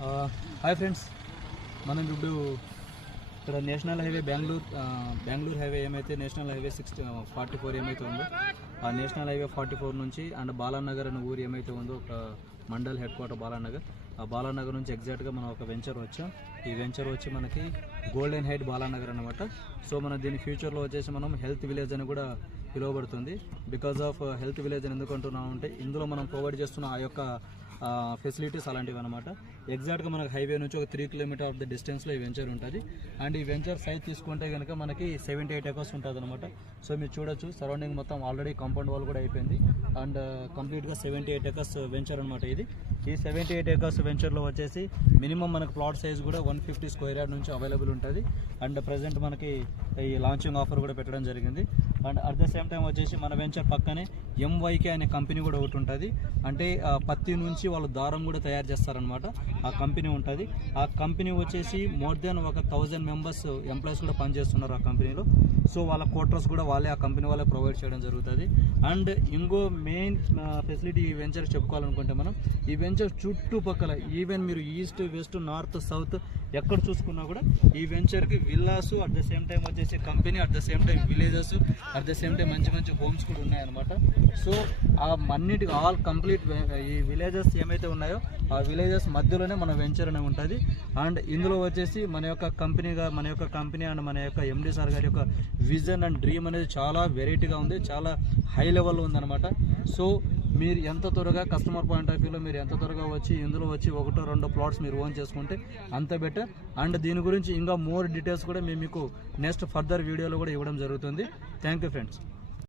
Hi friends, మనం ఇప్పుడు ఇక్కడ నేషనల్ హైవే బెంగళూరు హైవే ఏమైతే నేషనల్ హైవే 44 ఏమైతే ఉందో ఆ నేషనల్ హైవే 44 నుంచి అండ్ బాలానగర్ అనే ఊరు ఏమైతే ఉందో ఒక మండల్ హెడ్ క్వార్టర్ బాలానగర్, ఆ బాలానగర్ నుంచి ఎగ్జాక్ట్గా మనం ఒక వెంచర్ వచ్చాం. ఈ వెంచర్ వచ్చి మనకి గోల్డెన్ హైట్ బాలానగర్ అనమాట. సో మనం దీని ఫ్యూచర్లో వచ్చేసి మనం హెల్త్ విలేజ్ అని కూడా పిలువబడుతుంది. బికాజ్ ఆఫ్ హెల్త్ విలేజ్ అని ఎందుకు అంటున్నాం అంటే ఇందులో మనం ప్రొవైడ్ చేస్తున్న ఆ యొక్క ఫెసిలిటీస్ అలాంటివి అనమాట. ఎగ్జాక్ట్గా మనకు హైవే నుంచి ఒక 3 కిలోమీటర్ ఆఫ్ ద డిస్టెన్స్లో ఈ వెంచర్ ఉంటుంది. అండ్ ఈ వెంచర్ సైజ్ తీసుకుంటే కనుక మనకి 78 ఎకర్స్ ఉంటుంది అనమాట. సో మీరు చూడొచ్చు, సరౌండింగ్ మొత్తం ఆల్రెడీ కాంపౌండ్ వాల్ కూడా అయిపోయింది. అండ్ కంప్లీట్గా 78 ఎకర్స్ వెంచర్ అనమాట ఇది. ఈ 78 ఎకర్స్ వెంచర్లో వచ్చేసి మినిమం మనకు ప్లాట్ సైజ్ కూడా 150 స్క్వేర్ యార్డ్ నుంచి అవైలబుల్ ఉంటుంది. అండ్ ప్రజెంట్ మనకి ఈ లాంచింగ్ ఆఫర్ కూడా పెట్టడం జరిగింది. And at the same time వచ్చేసి మన వెంచర్ పక్కనే ఎంవైకే అనే కంపెనీ కూడా ఒకటి ఉంటుంది. అంటే పత్తి నుంచి వాళ్ళు దారం కూడా తయారు చేస్తారనమాట. ఆ కంపెనీ ఉంటుంది. ఆ కంపెనీ వచ్చేసి మోర్ దెన్ ఒక 1000 మెంబర్స్ ఎంప్లాయీస్ కూడా పనిచేస్తున్నారు ఆ కంపెనీలో. సో వాళ్ళ క్వార్టర్స్ కూడా వాళ్ళే, ఆ కంపెనీ వాళ్ళే ప్రొవైడ్ చేయడం జరుగుతుంది. అండ్ ఇంకో మెయిన్ ఫెసిలిటీ ఈ వెంచర్ చెప్పుకోవాలనుకుంటే మనం ఈ వెంచర్ చుట్టుపక్కల ఈవెన్ మీరు ఈస్ట్, వెస్ట్, నార్త్, సౌత్ ఎక్కడ చూసుకున్నా కూడా ఈ వెంచర్కి villas, at the same time వచ్చేసి company, at the same time villages, at the same time మంచి మంచి హోమ్స్ కూడా ఉన్నాయన్నమాట. సో ఆ అన్నిటికి ఆల్ కంప్లీట్ ఈ విలేజెస్ ఏమైతే ఉన్నాయో ఆ విలేజెస్ మధ్యలోనే మన వెంచర్ అనేది ఉంటుంది. అండ్ ఇందులో వచ్చేసి మన యొక్క కంపెనీ అండ్ మన యొక్క ఎండి సార్ గారి యొక్క విజన్ అండ్ డ్రీమ్ అనేది చాలా వెరైటీగా ఉంది, చాలా హై లెవెల్లో ఉందన్నమాట. సో మీరు ఎంత త్వరగా కస్టమర్ పాయింట్ ఆఫ్ వ్యూలో మీరు ఎంత త్వరగా వచ్చి ఇందులో వచ్చి 1-2 ప్లాట్స్ మీరు ఓన్ చేసుకుంటే అంత బెటర్. అండ్ దీని గురించి ఇంకా మోర్ డీటెయిల్స్ కూడా మేము మీకు నెక్స్ట్ ఫర్దర్ వీడియోలో కూడా ఇవ్వడం జరుగుతుంది. Thank you friends.